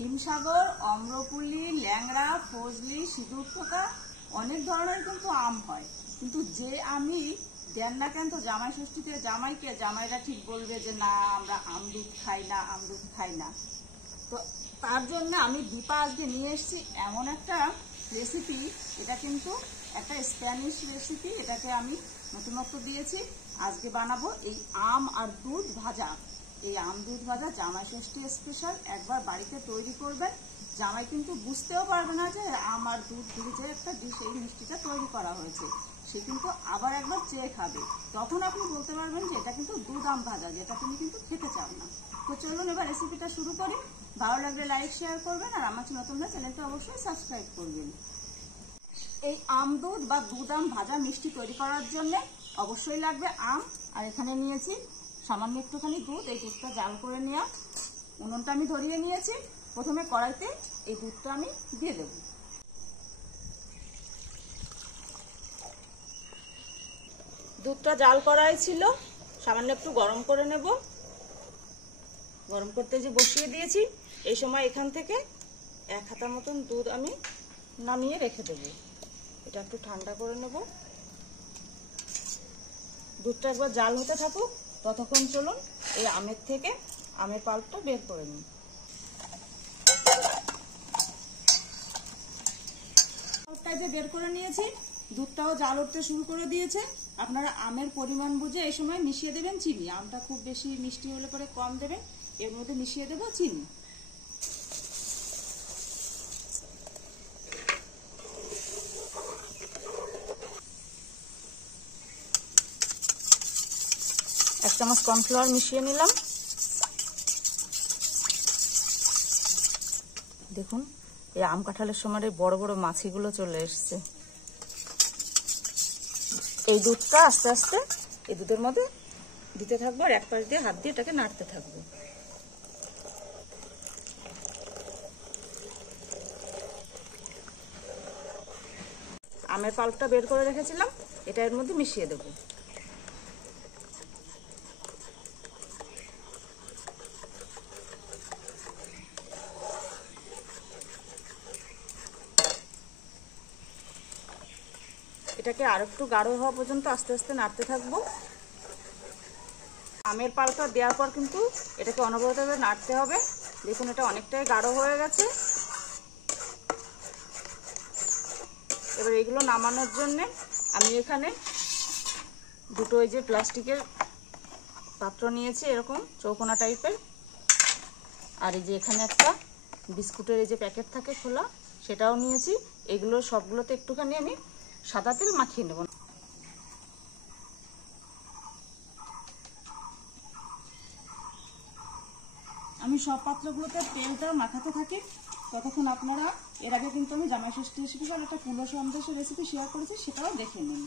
হিমসাগর, অম্রপুলি, ল্যাংড়া, ফজলি, সিঁদুর পোকা অনেক ধরনের কিন্তু আম হয়। কিন্তু যে আমি দেন না কেন তো জামাই ষষ্ঠীতে জামাইরা ঠিক বলবে যে না আমরা আম দুধ খাই না, আম দুধ খাই না। তো তার জন্য আমি দীপা আজকে নিয়ে এসেছি এমন একটা রেসিপি। এটা কিন্তু একটা স্প্যানিশ রেসিপি, এটাকে আমি নতুনত্ব দিয়েছি। আজকে বানাবো এই আম আর দুধ ভাজা। এই আম দুধ ভাজা জামাই ষষ্ঠী স্পেশাল। একবার বাড়িতে তৈরি করবেন, জামাই কিন্তু বুঝতেও পারবে না যে আম আর দুধ ভেজে একটা ডিশ এই মিষ্টিটা তৈরি করা হয়েছে। সে কিন্তু আবার একবার চেয়ে খাবে, তখন আপনি বলতে পারবেন যে এটা কিন্তু দুধ আম ভাজা, যেটা তুমি কিন্তু খেতে চাও না। তো চলুন এবার রেসিপিটা শুরু করি। ভালো লাগলে লাইক শেয়ার করবেন, আর আমার নতুন হলে চ্যানেলটা অবশ্যই সাবস্ক্রাইব করবেন। এই আম দুধ বা দুধ আম ভাজা মিষ্টি তৈরি করার জন্য অবশ্যই লাগবে আম। আর এখানে নিয়েছি সামান্য একটুখানি দুধ। এই দুধটা জাল করে নেওয়া। উনুনটা আমি ধরিয়ে নিয়েছি। প্রথমে কড়াইতে এই দুধটা আমি দিয়ে দেব। দুধটা জাল করাই ছিল, সামান্য একটু গরম করে নেব। গরম করতে যে বসিয়ে দিয়েছি, এই সময় এখান থেকে 1 হাতা মতন দুধ আমি নামিয়ে রেখে দেব। এটা একটু ঠান্ডা করে নেব। দুধটা একবার জাল হতে থাকুক, ততক্ষণ চলুন এই আমের থেকে আমের পাল্পটা বের করে নিই। যে বের করে নিয়েছি, দুধটাও জাল উঠতে শুরু করে দিয়েছে। আপনারা আমের পরিমাণ বুঝে এই সময় মিশিয়ে দেবেন চিনি। আমটা খুব বেশি মিষ্টি হলে পরে কম দেবেন। এর মধ্যে মিশিয়ে দেবো চিনি। এক চামচ কর্নফ্লাওয়ার মিশিয়ে নিলাম। দেখুন এই আম কাঁঠালের সময় বড় বড় মাছিগুলো চলে এসছে। এই দুধটা আস্তে আস্তে এই দুধের মধ্যে দিতে থাকবো, আর এক পাশ দিয়ে হাত দিয়ে এটাকে নাড়তে থাকবো। আমের পাল্পটা বের করে রেখেছিলাম, এটা এর মধ্যে মিশিয়ে দেবো। এটাকে আর একটু গাঢ় হওয়া পর্যন্ত আস্তে আস্তে নাড়তে থাকবো। আমের পাল্পটা দেওয়ার পর কিন্তু এটাকে অনবরতভাবে নাড়তে হবে। দেখুন এটা অনেকটাই গাঢ় হয়ে গেছে। এবার এগুলো নামানোর জন্য আমি এখানে দুটো এই যে প্লাস্টিকের পাত্র নিয়েছি, এরকম চৌকোনা টাইপের। আর এই যে এখানে একটা বিস্কুটের এই যে প্যাকেট থাকে খোলা, সেটাও নিয়েছি। এগুলো সবগুলোতে একটুখানি আমি সাদা তেল মাখিয়ে নেব। আমি সব পাত্রগুলোতে তেলটা মাখাতে থাকি, ততক্ষণ আপনারা এর আগে কিন্তু আমি জামাই ষষ্ঠী স্পেশাল একটা কুলো সন্দেশের রেসিপি শেয়ার করেছি, সেটাও দেখে নিন।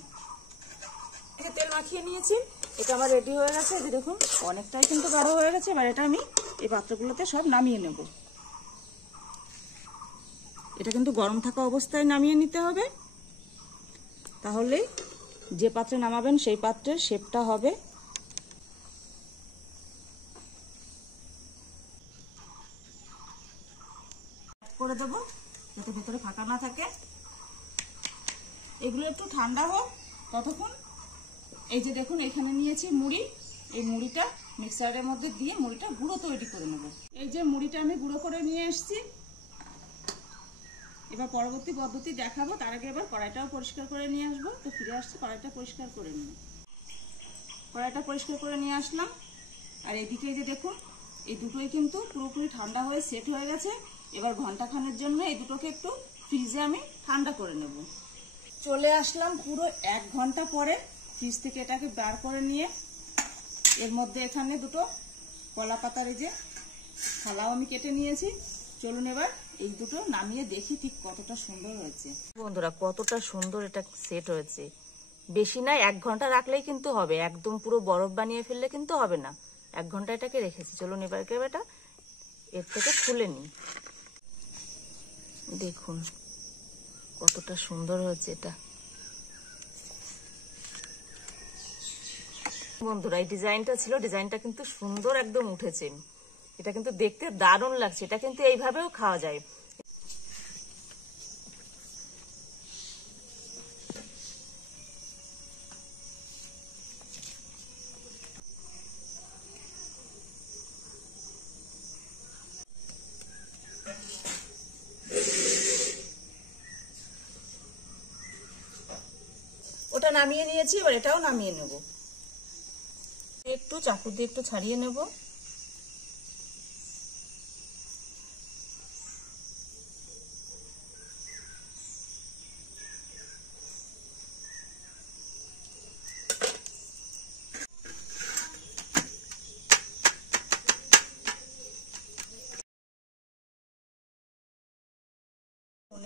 তেল মাখিয়ে নিয়েছি, এটা আমার রেডি হয়ে গেছে। যে দেখুন অনেকটাই কিন্তু গাঢ় হয়ে গেছে। এবার এটা আমি এই পাত্রগুলোতে সব নামিয়ে নেব। এটা কিন্তু গরম থাকা অবস্থায় নামিয়ে নিতে হবে, তাহলে যে পাত্রে নামাবেন সেই পাত্রের শেপটা হবে। করে দেব যাতে ভেতরে ফাঁকা না থাকে। এগুলো একটু ঠান্ডা হোক ততক্ষণ। এই যে দেখুন এখানে নিয়েছি মুড়ি, এই মুড়িটা মিক্সারের মধ্যে দিয়ে মুড়িটা গুঁড়ো তৈরি করে নেব। এই যে মুড়িটা আমি গুঁড়ো করে নিয়ে এসেছি। এবার পরবর্তী পদ্ধতি দেখাবো, তার আগে এবার কড়াইটাও পরিষ্কার করে নিয়ে আসবো। তো ফিরে আসছি, কড়াইটা পরিষ্কার করে নিই। কড়াইটা পরিষ্কার করে নিয়ে আসলাম। আর এদিকে যে দেখুন এই দুটোই কিন্তু পুরোপুরি ঠান্ডা হয়ে সেট হয়ে গেছে। এবার ঘন্টাখানের জন্য এই দুটোকে একটু ফ্রিজে আমি ঠান্ডা করে নেব। চলে আসলাম পুরো 1 ঘন্টা পরে ফ্রিজ থেকে এটাকে বার করে নিয়ে। এর মধ্যে এখানে দুটো কলা পাতার এই যে থালাও আমি কেটে নিয়েছি। চলুন এবার এই দুটো নামিয়ে দেখি ঠিক কতটা সুন্দর হয়েছে। বন্ধুরা কতটা সুন্দর এটা সেট হয়েছে। বেশি না 1 ঘন্টা রাখলেই কিন্তু হবে, একদম পুরো বরফ বানিয়ে ফেললে কিন্তু হবে না। 1 ঘন্টা এটাকে রেখেছি। চলুন এবার এটা এর থেকে খুলে নিই। দেখুন কতটা সুন্দর হয়েছে এটা। বন্ধুরা এই ডিজাইনটা ছিল, ডিজাইনটা কিন্তু সুন্দর একদম উঠেছে। এটা কিন্তু দেখতে দারুণ লাগছে, এটা কিন্তু এইভাবেও খাওয়া যায়। ওটা নামিয়ে নিয়েছি, এবার এটাও নামিয়ে নেব। একটু চাকু দিয়ে একটু ছাড়িয়ে নেব।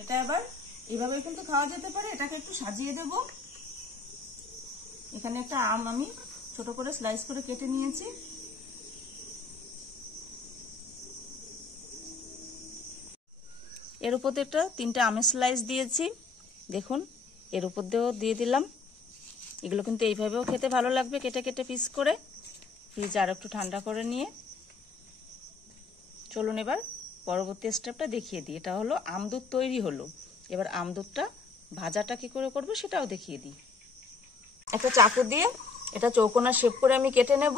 এটা এবার এইভাবে কিন্তু খাওয়া যেতে পারে। এটাকে একটু সাজিয়ে দেব। এখানে একটা আম আমি ছোট করে স্লাইস করে কেটে নিয়েছি। এর উপর দিয়ে একটা 3টে আমের স্লাইস দিয়েছি, দেখুন এর উপর দিয়েও দিয়ে দিলাম। এগুলো কিন্তু এইভাবেও খেতে ভালো লাগবে, কেটে কেটে পিস করে। ফ্রিজে আর একটু ঠান্ডা করে নিয়ে চলুন এবার পরবর্তী স্টেপটা দেখিয়ে দিই। এটা হলো আমদুধ তৈরি হলো, এবার আমদুধটা ভাজাটা কি করে করবো সেটাও দেখিয়ে দিই। একটা চাকু দিয়ে এটা চৌকোনা শেপ করে আমি কেটে নেব।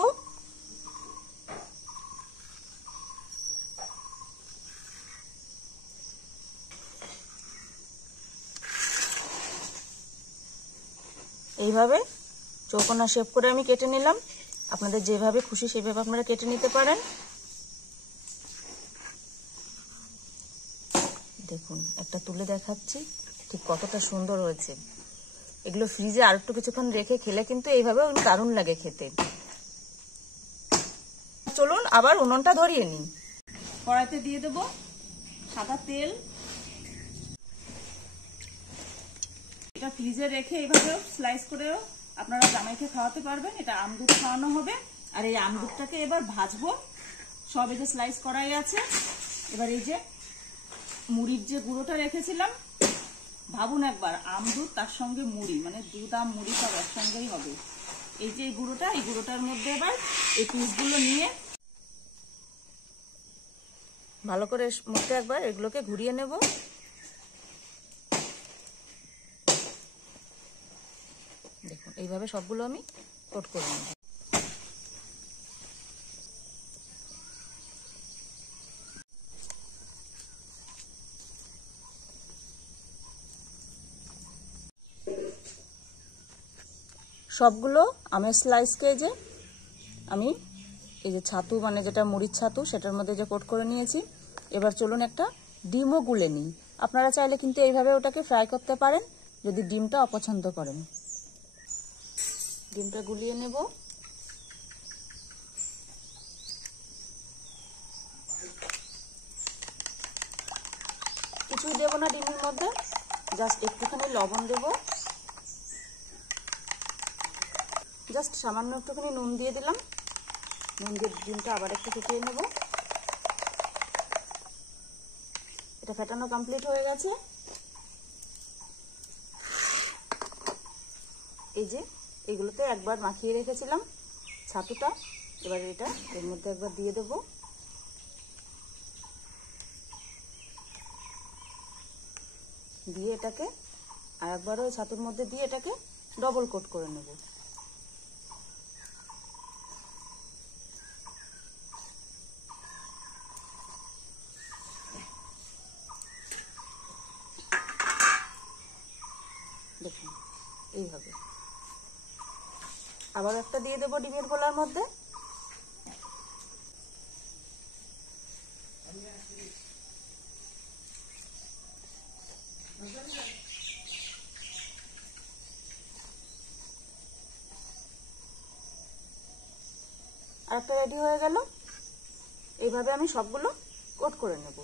এইভাবে চৌকোনা শেপ করে আমি কেটে নিলাম। আপনাদের যেভাবে খুশি সেভাবে আপনারা কেটে নিতে পারেন। দেখুন একটা তুলে দেখাচ্ছি ঠিক কতটা সুন্দর হয়েছে। এগুলো ফ্রিজে আর একটু কিছুক্ষণ রেখে খেলে কিন্তু এইভাবেও দারুণ লাগে খেতে। চলুন আবার উনুনটা ধরিয়ে নিই। কড়াইতে দিয়ে দেব সাদা তেল। এটা ফ্রিজে রেখে এইভাবে স্লাইস করেও আপনারা জামাইকে খাওয়াতে পারবেন। এটা আমদুধ খাওয়ানো হবে। আর এই আমদুধটাকে এবার ভাজবো। সব এই যে স্লাইস করাই আছে। এবার এই যে মুড়ির যে গুঁড়োটা রেখেছিলাম, ভাবুন একবার আমদুধ তার সঙ্গে মুড়ি, মানে দুধ আম মুড়ি সব একসঙ্গেই হবে। এই যে এই গুঁড়োটার মধ্যে এবার এই পিসগুলো নিয়ে ভালো করে মধ্যে একবার এগুলোকে ঘুরিয়ে নেব। দেখুন এইভাবে সবগুলো আমি কোট করে নেব। সবগুলো আমের স্লাইসকে যে আমি এই যে ছাতু, মানে যেটা মুড়ির ছাতু, সেটার মধ্যে যে কোট করে নিয়েছি। এবার চলুন একটা ডিমও গুলে নিই। আপনারা চাইলে কিন্তু এইভাবে ওটাকে ফ্রাই করতে পারেন যদি ডিমটা অপছন্দ করেন। ডিমটা গুলিয়ে নেব। কিছুই দেব না ডিমের মধ্যে, জাস্ট একটুখানি লবণ দেব, জাস্ট সামান্য একটুখানি নুন দিয়ে দিলাম। নুন দিয়ে ডিমটা আবার একটু ফুটিয়ে নেব। এটা ফেটানো কমপ্লিট হয়ে গেছে। এই যে এগুলোতে একবার মাখিয়ে রেখেছিলাম ছাতুটা, এবার এটা এর মধ্যে একবার দিয়ে দেব। দিয়ে এটাকে আর একবার ওই ছাতুর মধ্যে দিয়ে এটাকে ডবল কোট করে নেব। দেখুন এইভাবে আবার একটা দিয়ে দেবো ডিমের গোলার মধ্যে। আর একটা রেডি হয়ে গেল। এইভাবে আমি সবগুলো কোট করে নেব।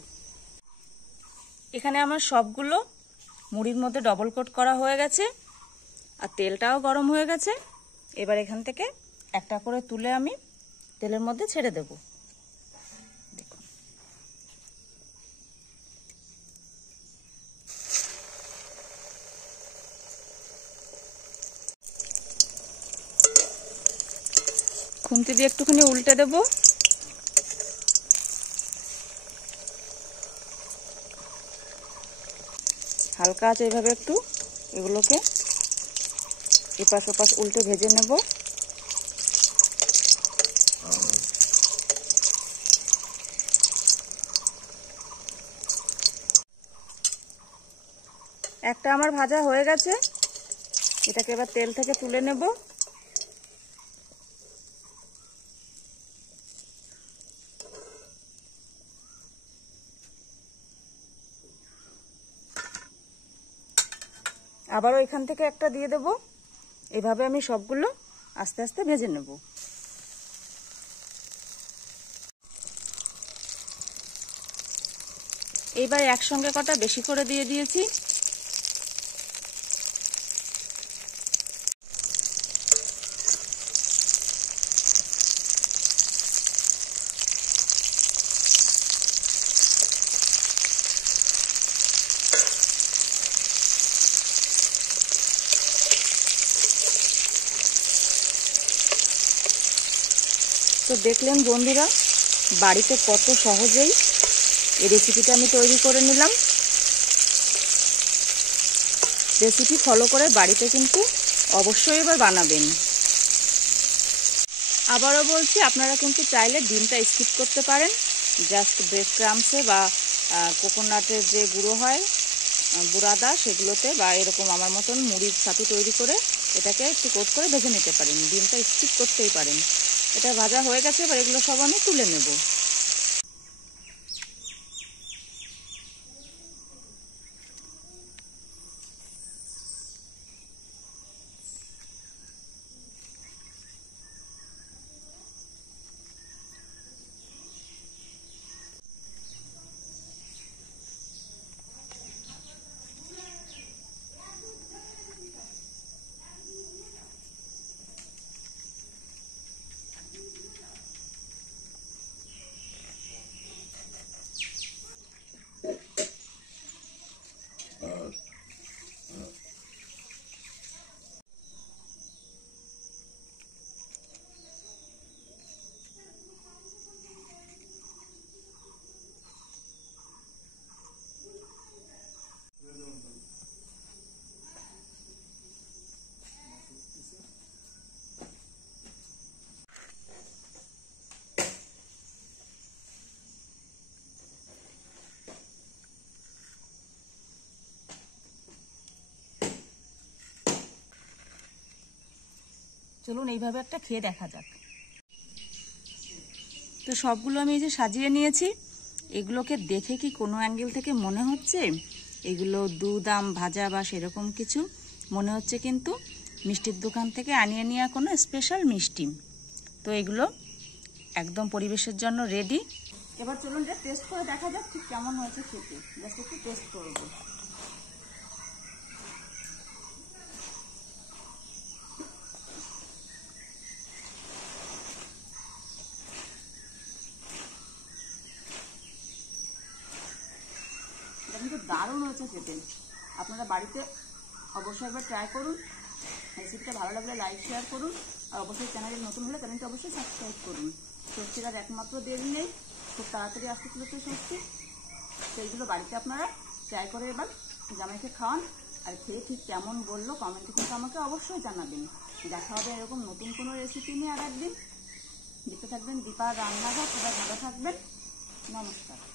এখানে আমার সবগুলো মুড়ির মধ্যে ডবল কোট করা হয়ে গেছে আর তেলটাও গরম হয়ে গেছে। এবার এখান থেকে একটা করে তুলে আমি তেলের মধ্যে ছেড়ে দেব। দেখুন খুন্তি দিয়ে একটুখানি উল্টে দেব। হালকা আছে এইভাবে একটু এগুলোকে এপাশ ওপাশ উল্টে ভেজে নেব। একটা আমার ভাজা হয়ে গেছে, এটাকে এবার তেল থেকে তুলে নেব। আবারও এখান থেকে একটা দিয়ে দেব। এভাবে আমি সবগুলো আস্তে আস্তে ভেজে নেব। এইবার একসঙ্গে কটা বেশি করে দিয়ে দিয়েছি। তো দেখলেন বন্ধুরা, বাড়িতে কত সহজেই এই রেসিপিটা আমি তৈরি করে নিলাম। রেসিপি ফলো করে বাড়িতে কিন্তু অবশ্যই এবার বানাবেন। আবারও বলছি, আপনারা কিন্তু চাইলে ডিমটা স্কিপ করতে পারেন। জাস্ট ব্রেড ক্রাম্বসে বা কোকোনাটের যে গুঁড়ো হয় বুরাদা, সেগুলোতে বা এরকম আমার মতন মুড়ির ছাতু তৈরি করে এটাকে একটু কোট করে ভেজে নিতে পারেন। ডিমটা স্কিপ করতেই পারেন। এটা ভাজা হয়ে গেছে, এবার এগুলো সব আমি তুলে নেব। চলুন এইভাবে একটা খেয়ে দেখা যাক। তো সবগুলো আমি এই যে সাজিয়ে নিয়েছি, এগুলোকে দেখে কি কোনো অ্যাঙ্গেল থেকে মনে হচ্ছে এগুলো দুধ আম ভাজা বা সেরকম কিছু? মনে হচ্ছে কিন্তু মিষ্টির দোকান থেকে আনিয়ে নেওয়া কোনো স্পেশাল মিষ্টি। তো এগুলো একদম পরিবেশের জন্য রেডি। এবার চলুন এটা টেস্ট করে দেখা যাক ঠিক কেমন হয়েছে খেতে। জাস্ট একটু টেস্ট করবো। এটা কিন্তু দারুণ হয়েছে খেতে। আপনারা বাড়িতে অবশ্যই একবার ট্রাই করুন। রেসিপিটা ভালো লাগলে লাইক শেয়ার করুন, আর অবশ্যই চ্যানেলে নতুন হলে চ্যানেলটা অবশ্যই সাবস্ক্রাইব করুন। ষষ্ঠীর আর একমাত্র দেরি নেই, খুব তাড়াতাড়ি আসতে চলেছে ষষ্ঠী। সেইগুলো বাড়িতে আপনারা ট্রাই করে এবার জামাইকে খাওয়ান, আর খেয়ে ঠিক কেমন বললো কমেন্টে কিন্তু আমাকে অবশ্যই জানাবেন। দেখা হবে এরকম নতুন কোনো রেসিপি নিয়ে আর একদিন। দেখতে থাকবেন দীপার রান্নাঘর। সবাই ভালো থাকবেন। নমস্কার।